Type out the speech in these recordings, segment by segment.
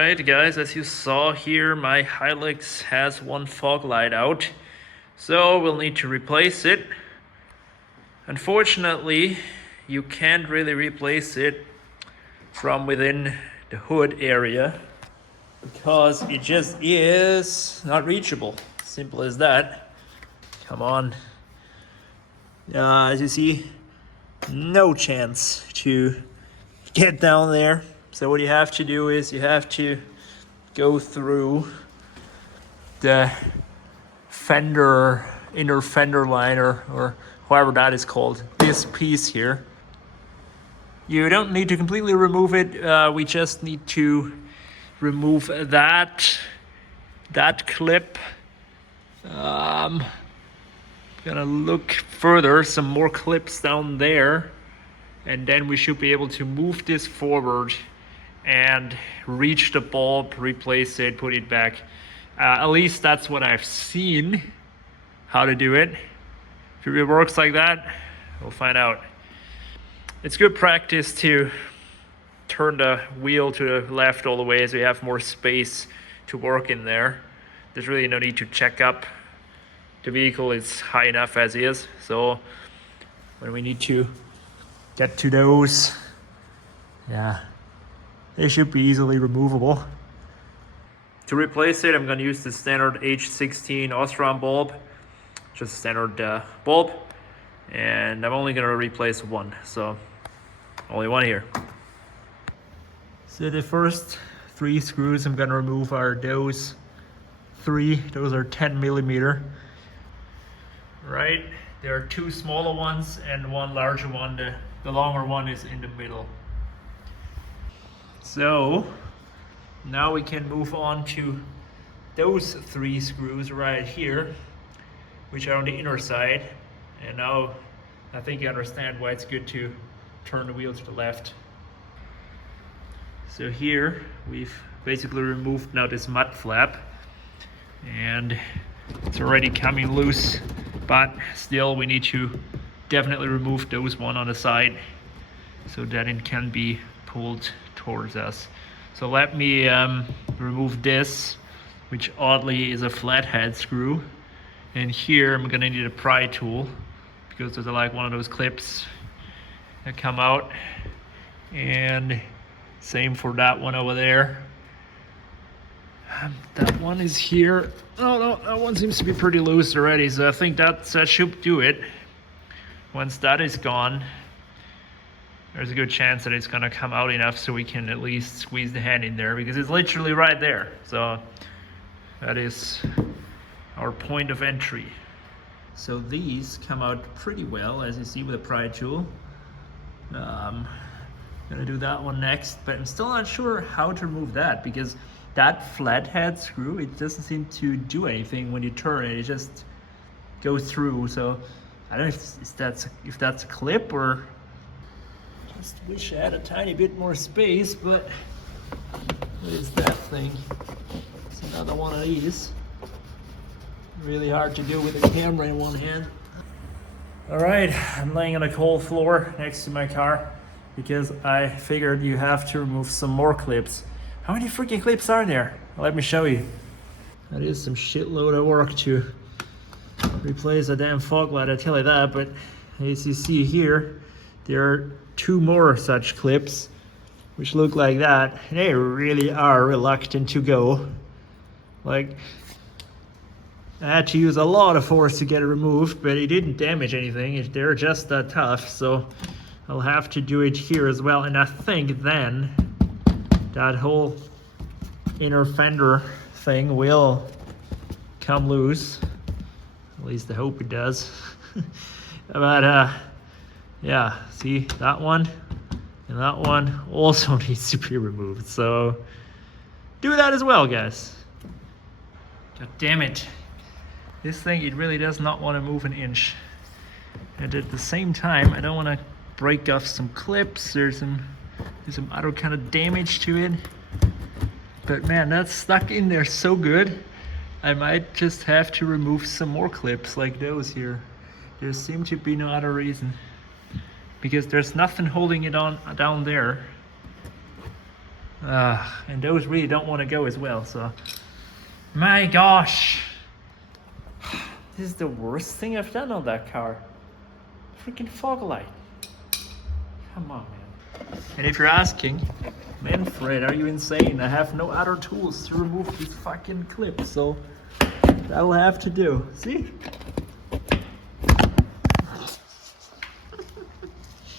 Alright guys, as you saw here, my Hilux has one fog light out, so we'll need to replace it. Unfortunately, you can't really replace it from within the hood area because it just is not reachable. Simple as that. Come on. As you see, no chance to get down there. So what you have to do is you have to go through the fender, inner fender liner, or however that is called, this piece here. You don't need to completely remove it. We just need to remove that clip. Gonna look further, some more clips down there, and then we should be able to move this forward and reach the bulb, replace it, put it back. At least that's what I've seen how to do it. If it really works like that, we'll find out. It's good practice to turn the wheel to the left all the way so you have more space to work in there. There's really no need to check up. The vehicle is high enough as is, so when we need to get to those, yeah, they should be easily removable. To replace it, I'm going to use the standard H16 Osram bulb, just a standard bulb, and I'm only going to replace one, so only one here. So the first 3 screws I'm going to remove are those 3. Those are 10 millimeter. Right, there are 2 smaller ones and 1 larger one. The longer one is in the middle. So now we can move on to those 3 screws right here, which are on the inner side. And now I think you understand why it's good to turn the wheel to the left. So here we've basically removed now this mud flap, and it's already coming loose, but still we need to definitely remove those one on the side so that it can be pulled towards us. So let me remove this, which oddly is a flathead screw, and here I'm gonna need a pry tool because there's like one of those clips that come out, and same for that one over there. That one is here. Oh no, that one seems to be pretty loose already, so I think that should do it. Once that is gone, there's a good chance that it's gonna come out enough so we can at least squeeze the hand in there, because it's literally right there. So that is our point of entry. So these come out pretty well, as you see with a pry tool. Gonna do that one next, but I'm still not sure how to remove that, because that flathead screw, it doesn't seem to do anything when you turn it. It just goes through. So I don't know if that's a clip, or just wish I had a tiny bit more space. But what is that thing? It's another one of these. Really hard to do with the camera in one hand. All right, I'm laying on a cold floor next to my car because I figured you have to remove some more clips. How many freaking clips are there? Let me show you. That is some shitload of work to replace a damn fog light, I tell you that. But as you see here, there are 2 more such clips which look like that. They really are reluctant to go. Like, I had to use a lot of force to get it removed, but it didn't damage anything. They're just that tough, so I'll have to do it here as well. And I think then that whole inner fender thing will come loose. At least I hope it does. But yeah, see, that one and that one also needs to be removed. So do that as well, guys. God damn it. This thing, it really does not want to move an inch. And at the same time, I don't want to break off some clips. There's some other kind of damage to it. But man, that's stuck in there so good. I might just have to remove some more clips like those here. There seems to be no other reason, because there's nothing holding it on down there. And those really don't want to go as well, so. My gosh. This is the worst thing I've done on that car. Freaking fog light. Come on, man. And if you're asking, Manfred, are you insane? I have no other tools to remove these fucking clips, so that'll have to do. See?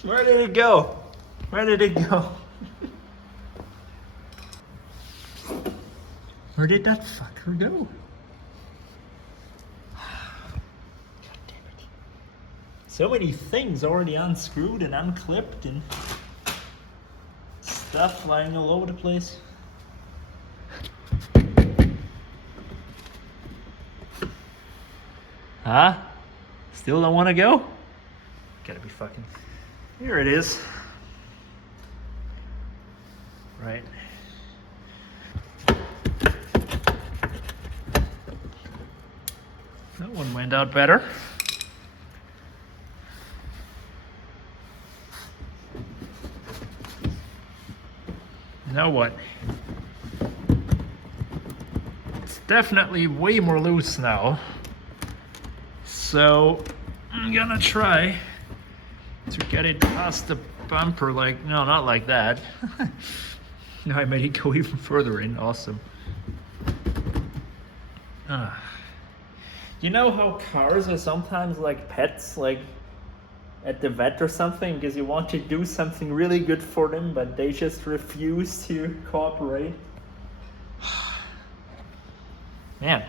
Where did it go? Where did it go? Where did that fucker go? God damn it. So many things already unscrewed and unclipped and stuff lying all over the place. Huh? Still don't want to go? Gotta be fucking... Here it is. Right. That one went out better. Now what? It's definitely way more loose now. So I'm gonna try to get it past the bumper, like, no, not like that. No, I made it go even further in, awesome. You know how cars are sometimes like pets, like at the vet or something, because you want to do something really good for them, but they just refuse to cooperate? Man.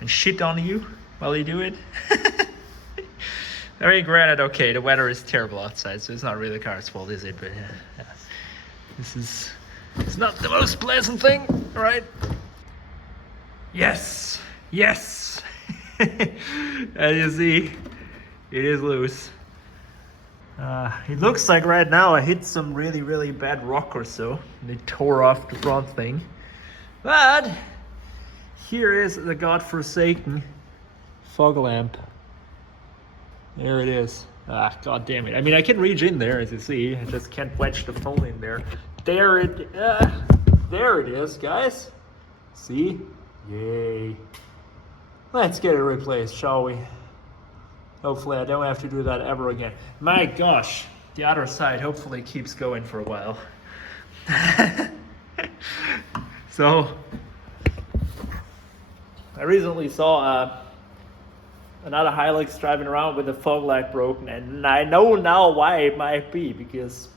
And shit on you while you do it? I mean, granted, okay, the weather is terrible outside, so it's not really the car's fault, is it? But yeah. It's not the most pleasant thing, right? Yes, yes. As you see, it is loose. It looks like right now I hit some really, really bad rock or so, and it tore off the front thing. But here is the godforsaken fog lamp. There it is. God damn it. I mean, I can reach in there, as you see. I just can't wedge the phone in there. There it is, guys. See? Yay. Let's get it replaced, shall we? Hopefully I don't have to do that ever again. My gosh, the other side hopefully keeps going for a while. So, I recently saw another Hilux driving around with the fog light broken, and I know now why it might be, because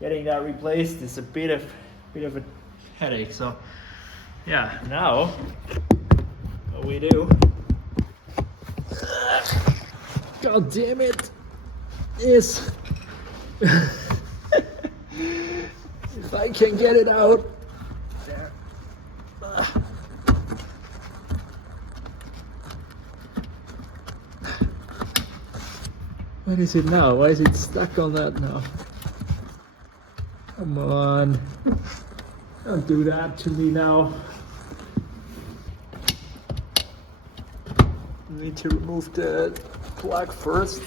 getting that replaced is a bit of a headache. So yeah, now what we do, god damn it, is if I can get it out there. What is it now? Why is it stuck on that now? Come on. Don't do that to me now. I need to remove the plug first.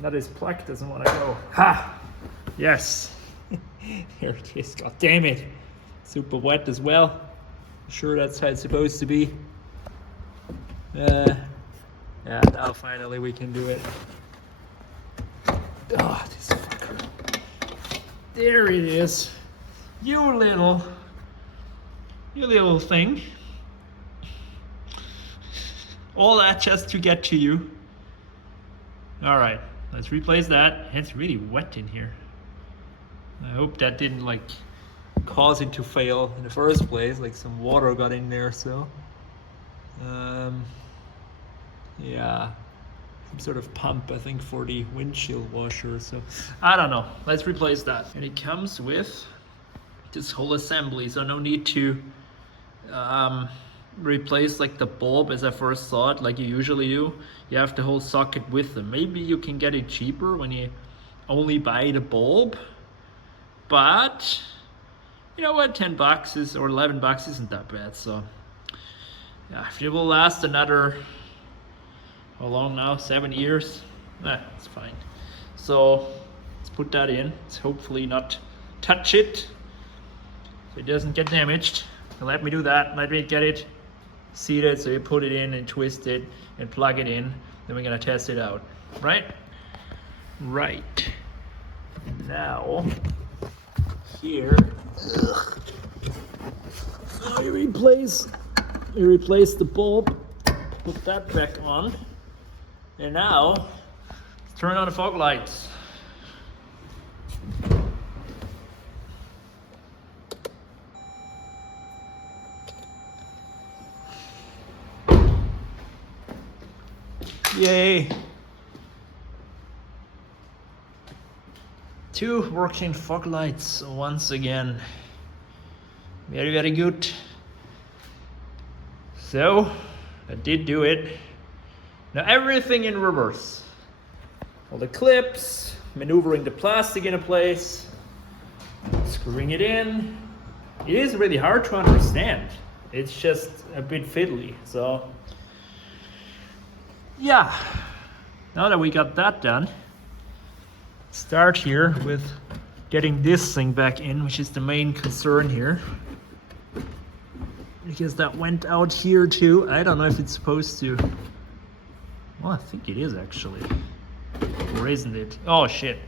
Now this plug doesn't want to go. Ha! Yes. Here it is. God damn it. Super wet as well. I'm sure that's how it's supposed to be. Yeah, now finally we can do it. Oh, this fucker. There it is. You little thing. All that just to get to you. Alright, let's replace that. It's really wet in here. I hope that didn't like cause it to fail in the first place, like some water got in there, so yeah, some sort of pump, I think, for the windshield washer. So I don't know, let's replace that. And it comes with this whole assembly, so no need to replace like the bulb as I first thought, like you usually do. You have the whole socket with them. Maybe you can get it cheaper when you only buy the bulb, but you know what, 10 bucks is, or 11 bucks isn't that bad. So yeah, if it will last another, how long now, 7 years, it's fine. So Let's put that in. Let's hopefully not touch it so it doesn't get damaged. So let me do that. Let me get it seated. So you put it in and twist it and plug it in. Then we're gonna test it out. Right? Right. Now, here. Now you replace the bulb. Put that back on. And now, let's turn on the fog lights. Yay! 2 working fog lights once again. Very, very good. So, I did do it. Now everything in reverse. All the clips, maneuvering the plastic into place, screwing it in. It is really hard to understand. It's just a bit fiddly, so. Yeah, now that we got that done, start here with getting this thing back in, which is the main concern here. Because that went out here too. I don't know if it's supposed to. Well, I think it is actually. Or isn't it? Oh shit.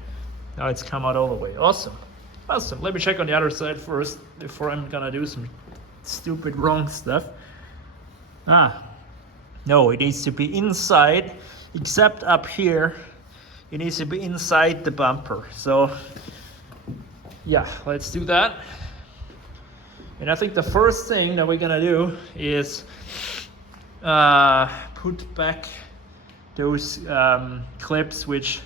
Now it's come out all the way. Awesome. Awesome. Let me check on the other side first before I'm gonna do some stupid wrong stuff. No, it needs to be inside, except up here. It needs to be inside the bumper. So, yeah, let's do that. And I think the first thing that we're gonna do is put back those clips which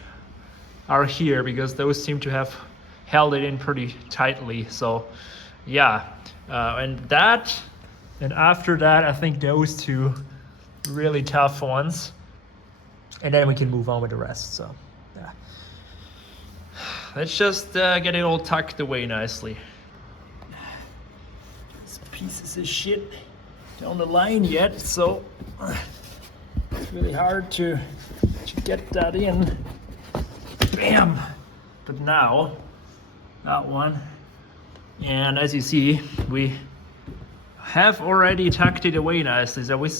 are here, because those seem to have held it in pretty tightly. So, yeah, and after that, I think those 2 really tough ones, and then we can move on with the rest. So yeah, let's just get it all tucked away nicely. These pieces of shit don't align yet, so it's really hard to get that in. Bam! But now that one, and as you see, we have already tucked it away nicely. So with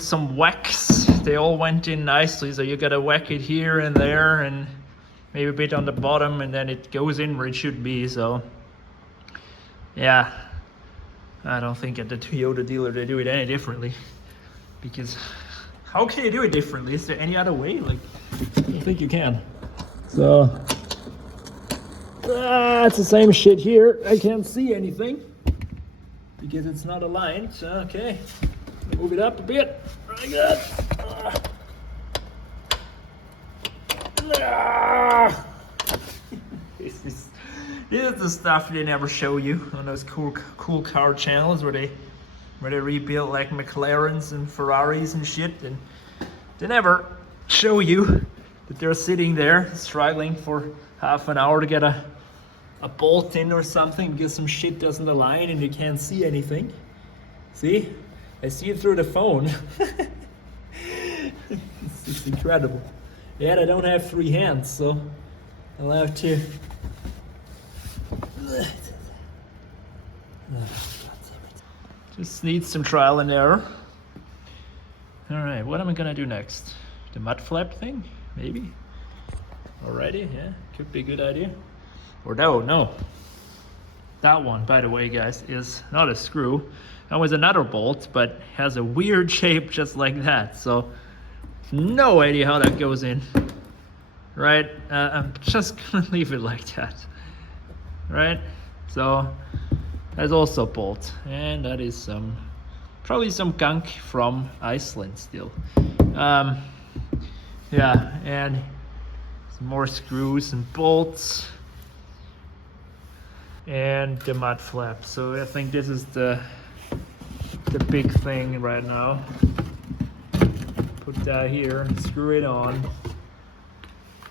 some wax, they all went in nicely. So you gotta whack it here and there, and maybe a bit on the bottom, and then it goes in where it should be. So yeah, I don't think at the Toyota dealer they do it any differently, because how can you do it differently? Is there any other way? Like, I don't think you can. So it's the same shit here. I can't see anything because it's not aligned. Okay, move it up a bit. Very good. This is the stuff they never show you on those cool car channels where they rebuild like McLarens and Ferraris and shit, and they never show you that they're sitting there struggling for half an hour to get a bolt in or something because some shit doesn't align and you can't see anything. See? I see it through the phone. It's incredible. Yeah, I don't have 3 hands, so I'll have to. Just needs some trial and error. Alright, what am I gonna do next? The mud flap thing? Maybe? Already? Yeah, could be a good idea. Or no. That one, by the way, guys, is not a screw. That was another bolt, but has a weird shape just like that. So, no idea how that goes in. Right? I'm just gonna leave it like that. Right? So, that's also a bolt. And that is probably some gunk from Iceland still. Yeah, and some more screws and bolts. And the mud flap. So I think this is the big thing right now. Put that here, screw it on,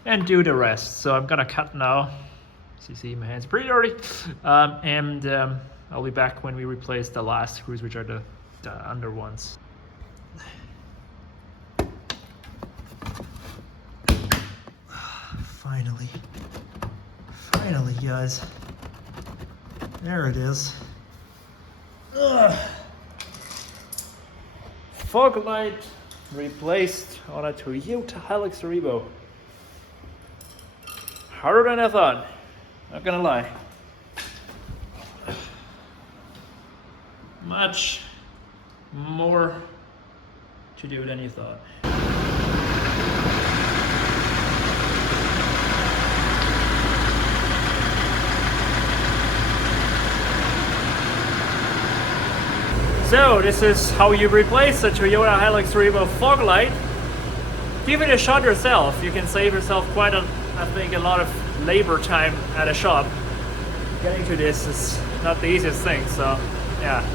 and do the rest. So I'm gonna cut now. As you see, my hands are pretty dirty. And I'll be back when we replace the last screws, which are the under ones. Finally, guys. There it is. Ugh. Fog light replaced on a Toyota Hilux Revo. Harder than I thought, not gonna lie. Much more to do than you thought. So this is how you replace a Toyota Hilux Revo fog light. Give it a shot yourself. You can save yourself quite a lot of labor time at a shop. Getting to this is not the easiest thing, so yeah.